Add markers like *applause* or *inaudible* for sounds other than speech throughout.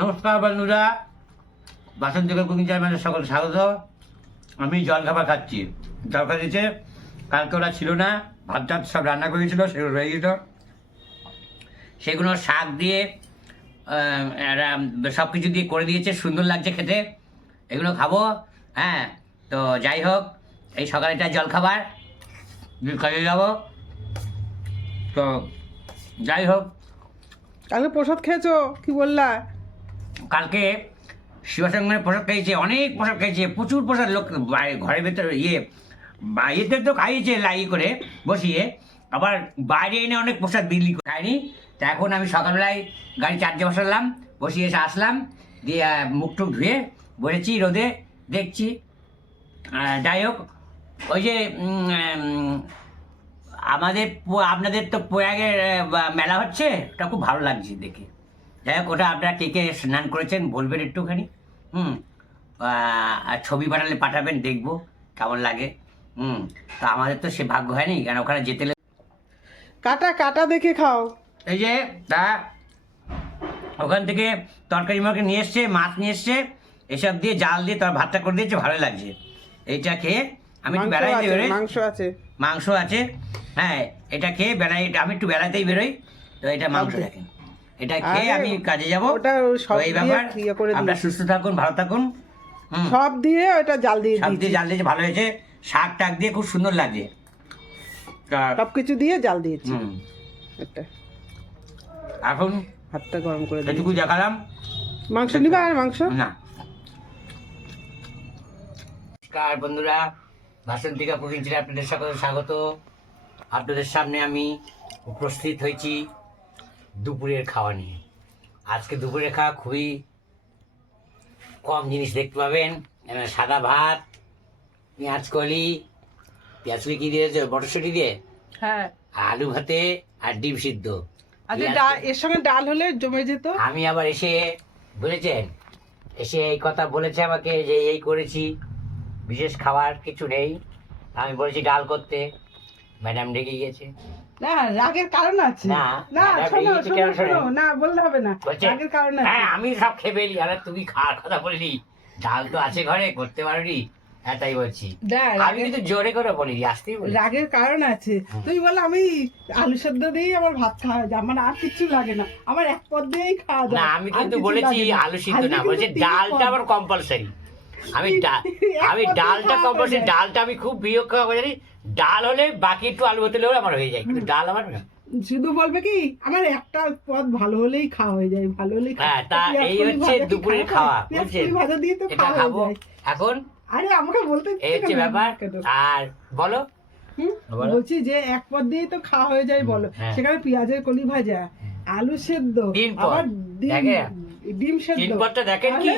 নমস্কার, বন্ধুরা। বাসন্তী কুকিং চ্যানেলে সকল স্বাগত। আমি জল খাবার খাচ্ছি। জল খাবার দিচ্ছে কালকে ওরা ছিল না ভাত টাত সব রান্না করেছিল সেগুলো রয়ে গেছিল সেগুলো শাক দিয়ে সব কিছু দিয়ে করে দিয়েছে, সুন্দর লাগছে খেতে। এগুলো খাব হ্যাঁ তো যাই হোক, এই সকালেটা জল খাবার কাজে যাব। তো যাই হোক। কালকে প্রসাদ খেয়েছো? কি বললা? কালকে শিবসঙ্গনের পোশাক খেয়েছে অনেক পোশাক খেয়েছে প্রচুর পোশাক লোক ঘরের ভেতরে ইয়ে বাইরেতে তো খাইয়েছে লাই করে বসিয়ে, আবার বাইরে এনে অনেক পোশাক বিলি খায়নি তা এখন আমি সকালবেলায় গাড়ি চার্জে বসালাম, বসিয়ে এসে আসলাম, দিয়ে মুখ টুক ধুয়ে বসেছি রোদে, দেখছি। যাই হোক, ওই যে আমাদের আপনাদের তো প্রয়াগের মেলা হচ্ছে, ওটা খুব ভালো লাগছে দেখে। যাই হোক ওটা আপনারা কে কে স্নান করেছেন বলবেন একটুখানি। হুম আর ছবি পাঠালে পাঠাবেন দেখব কেমন লাগে। হুম তো আমাদের তো সে ভাগ্য হয়নি কারণ ওখানে যেতে কাটা কাটা দেখে খাও। এই যে তা ওখান থেকে তরকারি মরকারি নিয়ে এসছে মাছ নিয়ে এসছে এসব দিয়ে জাল দিয়ে তার ভাতটা করে দিয়েছে ভালো লাগছে। এইটা খেয়ে আমি একটু বেড়াইতে বেরোই। মাংস আছে। মাংস আছে। হ্যাঁ এটা খেয়ে বেড়াই আমি একটু বেড়াতেই বেরোই। তো এটা মাংস। দেখেন। এটা খেয়ে আমি কাজে যাব। ওটা সব দিয়ে ইয়ে করে আপনারা সুস্থ থাকুন ভালো থাকুন সব দিয়ে ওটা জাল দিয়ে সব দিয়ে জাল দিয়েছে ভালো হয়েছে। শাক টাক দিয়ে খুব সুন্দর লাগে। সব কিছু দিয়ে জাল দিয়েছি। একটা। এখন হাতটা গরম করে এটুকু দেখালাম। মাংস নিবা আর মাংস? না। নমস্কার বন্ধুরা ভাসন্তিকা কুকিং আপনাদের সকল স্বাগত। আপনাদের সামনে আমি উপস্থিত হয়েছি। দুপুরের খাওয়া নিয়ে। আজকে দুপুরের খাওয়া খুবই কম জিনিস দেখতে পাবেন। সাদা ভাত পেঁয়াজ কলি পেঁয়াজ কলি কি দিয়েছে? মটরশুঁটি দিয়ে? হ্যাঁ। আলু ভাতে আর ডিম সিদ্ধ। আচ্ছা এর সঙ্গে ডাল হলে জমে যেত? আমি আবার এসে বলেছেন এসে এই কথা বলেছে আমাকে যে এই করেছি বিশেষ খাবার কিছু নেই। আমি বলেছি ডাল করতে। ম্যাডাম ডেকে গিয়েছে না রাগের কারণ আছে। না, না রাগ শোনো হয়ে শোনো? না বললে হবে না। রাগের কারণ হ্যাঁ আছে আমি সব খেয়ে ফেলি আরে তুমি খাওয়ার কথা বলিনি। ডাল তো আছে ঘরে করতে পারোনি। হ্যাঁ তাই বলছি। আমি কিন্তু জোরে করে বলি আসতেই বলি রাগের কারণ আছে। তুই বল আমি আলু সেদ্ধ দিয়েই আমার ভাত খাওয়া যায়। আমার আর কিছু লাগে না। আমার এক পদ দিয়েই খাওয়া যায়। না আমি কিন্তু বলেছি আলু সিদ্ধ না বলছি ডালটা আমার কম্পালসারি আমি আমি ডালটা কম্পালসারি ডালটা আমি খুব প্রিয় খাওয়া জানি? ডাল হলে বাকি একটু আলু হতে হলেও আমার হয়ে যায় কিন্তু ডাল আমার শুধু বলবে কি আমার একটা পদ ভালো হলেই খাওয়া হয়ে যায় ভালো হলেই হ্যাঁ তা এই হচ্ছে খাওয়া বুঝছেন? ভাজা দিয়ে তো খাওয়া খাব। এখন আরে আমাকে বলতে এই হচ্ছে ব্যাপার আর বলো। বলছি যে এক পদ দিয়েই তো খাওয়া হয়ে যায় বলো। হ্যাঁ। সেখানে পেঁয়াজের কলি ভাজা আলু সেদ্ধ আবার ডিম ডিম সেদ্ধ। তিন পদটা দেখেন কি?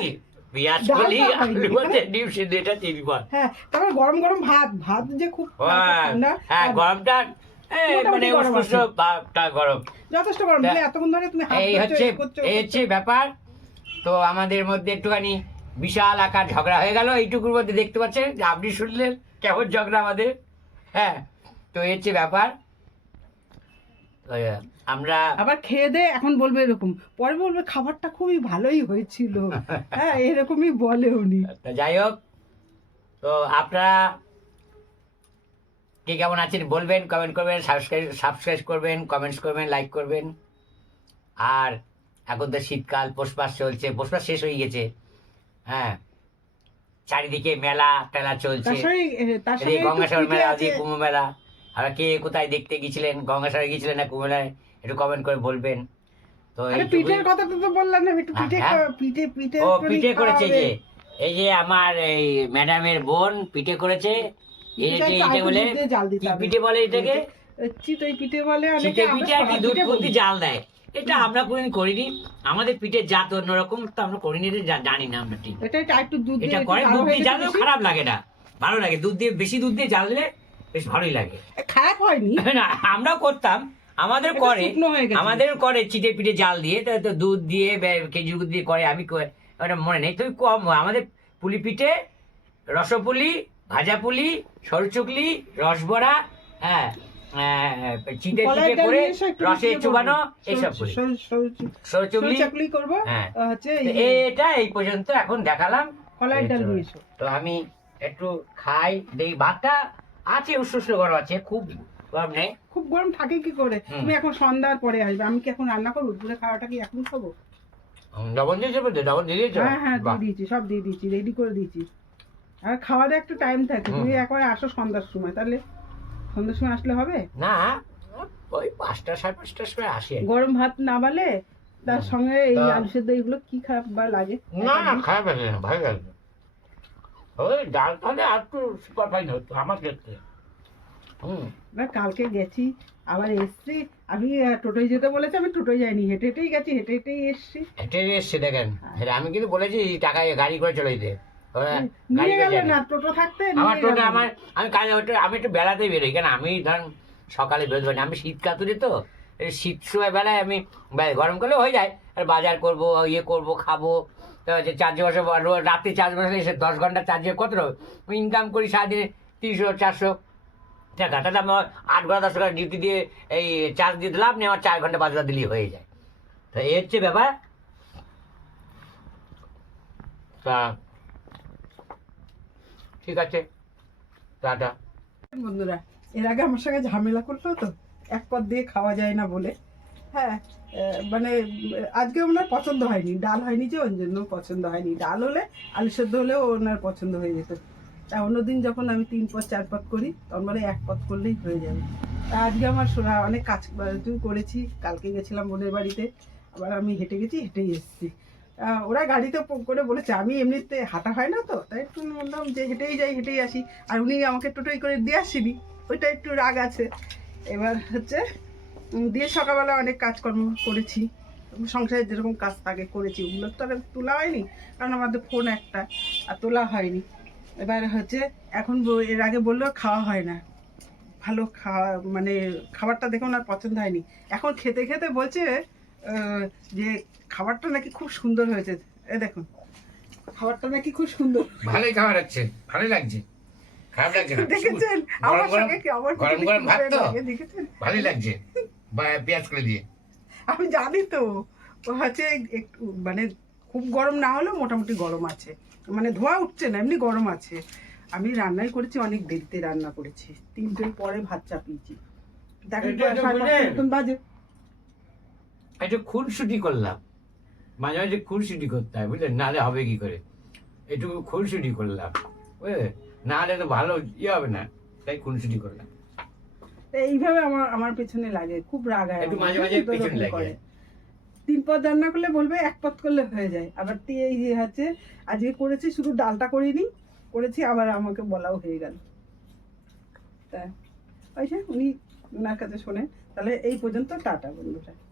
তাহলে- পেঁয়াজ ডালটা কলি হয়নি। আলু ভাতে ডিম সিদ্ধ এটা তিন হ্যাঁ তারপর গরম গরম ভাত ভাত যে খুব হ্যাঁ, ঠান্ডা হ্যাঁ গরমটা মানে গরম উষ্ণ আছে। গরম। যথেষ্ট গরম এতক্ষণ ধরে তুমি এই হচ্ছে এই হচ্ছে ব্যাপার। তো আমাদের মধ্যে একটুখানি বিশাল আকার ঝগড়া হয়ে গেল এইটুকুর মধ্যে দেখতে পাচ্ছেন যে আপনি শুনলেন কেমন ঝগড়া আমাদের। হ্যাঁ তো এর হচ্ছে ব্যাপার। আমরা আবার খেয়ে দে এখন বলবে এরকম। পরে বলবে খাবারটা খুবই ভালোই হয়েছিল। *laughs* হ্যাঁ এরকমই বলে উনি। যাই হোক তো আপনারা কে কেমন আছেন বলবেন কমেন্ট করবেন সাবস্ক্রাইব সাবস্ক্রাইব করবেন কমেন্টস করবেন লাইক করবেন। আর এখন তো শীতকাল পৌষ মাস চলছে পৌষ মাস শেষ হয়ে গেছে। হ্যাঁ চারিদিকে মেলা টেলা চলছে। গঙ্গাসাগর মেলা কুম্ভ মেলা। আর কে কোথায় দেখতে গেছিলেন গঙ্গাসাগরে গেছিলেন না কুম্ভ মেলায় একটু কমেন্ট করে বলবেন। তো পিঠের কথা তো তো বললাম না একটু পিঠে হ্যাঁ, পিঠে পিঠে ও পিঠে করেছে যে এই যে আমার এই ম্যাডামের বোন পিঠে করেছে। এই যে এটা বলে কি পিঠে বলে এটাকে? চিতই পিঠে বলে অনেকে, পিঠে আর কি দুধ পিঠে। দিয়ে জাল দেয়। এটা আমরা কোনোদিন করিনি। আমাদের পিঠের জাত অন্যরকম তো আমরা করিনি জানি না আমরা ঠিক। এটা একটু দুধ এটা করে দুধ দিয়ে খারাপ লাগে না। ভালো লাগে। দুধ দিয়ে বেশি দুধ দিয়ে জ্বাললে বেশ ভালোই লাগে। খারাপ হয়নি? *laughs* না আমরাও করতাম। আমাদের করে হয়ে। আমাদের করে চিটে পিঠে জাল দিয়ে তো দুধ দিয়ে খেজুর দিয়ে করে আমি ওটা মনে নেই। তুই কম আমাদের পুলি পিঠে রসপুলি ভাজা পুলি সরু চুকলি রসবড়া হ্যাঁ চিটে কলাই করে নিয়ে এসো, একটু রসে চুবানো এইসব করি। সরু- সরু- সরু সরু চুবলি চাকলি করব হ্যাঁ। এটা এই পর্যন্ত এখন দেখালাম। কলাই ডাল তো আমি একটু খাই দেখি ভাতটা। আছে উষ্ণ উষ্ণ গরম আছে খুব গরম নেই। খুব গরম থাকে কি করে? তুমি এখন সন্ধ্যার পরে আসবে। আমি কি এখন রান্না করব? দুপুরে খাওয়াটা কি এখন খাব হুম, লবণ দিয়েছ বলতে লবণ দিয়ে দিয়েছ? হ্যাঁ হ্যাঁ দিয়ে দিয়েছি সব দিয়ে দিয়েছি রেডি করে দিয়েছি। আর খাওয়ার একটা টাইম থাকে। তুমি। একবার আসো সন্ধ্যার সময় তাহলে সন্ধ্যার সময় আসলে হবে? না ওই পাঁচটা সাড়ে পাঁচটার সময় আসি গরম ভাত না বালে তার সঙ্গে এই আলু সেদ্ধ এগুলো কি খারাপ বা লাগে? না না খারাপ লাগে না ভালো লাগে ওই ডাল তাহলে আর একটু সুপার হতো আমার ক্ষেত্রে। হুম। কালকে গেছি আবার এসছি। আমি টোটোয় যেতে বলেছি আমি টোটোয় যাইনি হেঁটে হেঁটেই গেছি হেঁটে হেঁটেই এসছি। হেঁটে এসছে দেখেন। হ্যাঁ, আমি কিন্তু বলেছি টাকা গাড়ি করে চলে যেতে। নিয়ে গেল না। টোটো থাকতে আমার টোটো। আমার আমি কাজে আমি একটু বেলাতেই বেরোই। কেন আমি ধরেন সকালে বেরোতে পারি না। আমি শীত কাতুরি তো। শীত সময় বেলায় আমি বা- গরম করলে হয়ে যায়। আর বাজার করব ইয়ে করব, খাব। হচ্ছে চার্জে বসে রাতে চার্জ বসে এসে দশ ঘণ্টা চার্জে কত ইনকাম করি সারাদিনে তিনশো, চারশো। টাকা তাহলে আমার আট ঘণ্টা, দশ ঘণ্টা ডিউটি দিয়ে এই চার্জ দিয়ে দিলাম নিয়ে আমার চার ঘণ্টা, পাঁচ ঘণ্টা দিলেই হয়ে যায়। তো এই হচ্ছে ব্যাপার। তা ঠিক আছে। টাটা। বন্ধুরা, এর আগে আমার সঙ্গে ঝামেলা করল তো? এক পদ দিয়ে খাওয়া যায় না বলে। হ্যাঁ মানে আজকে ওনার পছন্দ হয়নি। ডাল হয়নি যে, ওর জন্য পছন্দ হয়নি। ডাল হলে আলু সেদ্ধ হলেও ওনার পছন্দ হয়ে যেত। তা অন্যদিন যখন আমি তিন পথ চার পদ করি, তখন বলে এক পদ করলেই হয়ে যাবে। তা আজকে আমার শোনা, অনেক কাজ করেছি। কালকে গেছিলাম বোনের বাড়িতে। আবার আমি হেঁটে গেছি, হেঁটেই এসেছি। ওরা গাড়িতে করে বলেছে, আমি এমনিতে হাঁটা হয় না তো? তাই একটু বললাম যে, হেঁটেই যাই, হেঁটেই আসি। আর উনি আমাকে টোটোই করে দিয়ে আসিনি। ওইটা একটু রাগ আছে। এবার হচ্ছে দিয়ে সকালবেলা অনেক কাজকর্ম করেছি। সংসারে যেরকম কাজ থাকে, করেছি। ওগুলো তো আর তোলা হয়নি, কারণ আমাদের ফোন একটা, আর তোলা হয়নি। এবার হচ্ছে, এখন এর আগে বলল খাওয়া হয় না। ভালো খাওয়া মানে খাবারটা দেখুন আর পছন্দ হয়নি। এখন খেতে খেতে বলছে যে খাবারটা নাকি খুব সুন্দর হয়েছে। এ দেখুন, খাবারটা নাকি খুব সুন্দর। ভালোই খাবার হচ্ছে ভালোই লাগছে। খারাপ লাগছে না? দেখেছেন? আমার সঙ্গে কি? আমার গরম গরম ভাত তো? দেখেছেন? ভালোই লাগছে। বা পেঁয়াজ করে দিয়ে। আমি জানি তো। হচ্ছে একটু মানে খুব গরম না হলেও মোটামুটি গরম আছে। মানে ধোয়া উঠছে না এমনি গরম আছে। আমি রান্নাই করেছি অনেক দেরিতে রান্না করেছি। তিনটের পরে ভাত চাপিয়েছি। দেখেন বুঝলেন? বাজে। একটু খুনসুটি করলাম। মাঝে মাঝে খুনসুটি করতে হয় বুঝলেন? নাহলে হবে কি করে? একটু খুনসুটি করলাম। বুঝলে নাহলে তো ভালো ইয়ে হবে না। তাই খুনসুটি করলাম। এইভাবে আমার আমার পেছনে লাগে খুব রাগ হয় একটু মাঝে মাঝে পেছনে লাগে। তিন পদ রান্না করলে বলবে এক পদ করলে হয়ে যায়। আবার এই যে হচ্ছে আজকে করেছি শুধু ডালটা করিনি করেছি আবার আমাকে বলাও হয়ে গেল। তা ওই উনি ওনার কাছে শোনেন। তাহলে এই পর্যন্ত টাটা বন্ধুরা।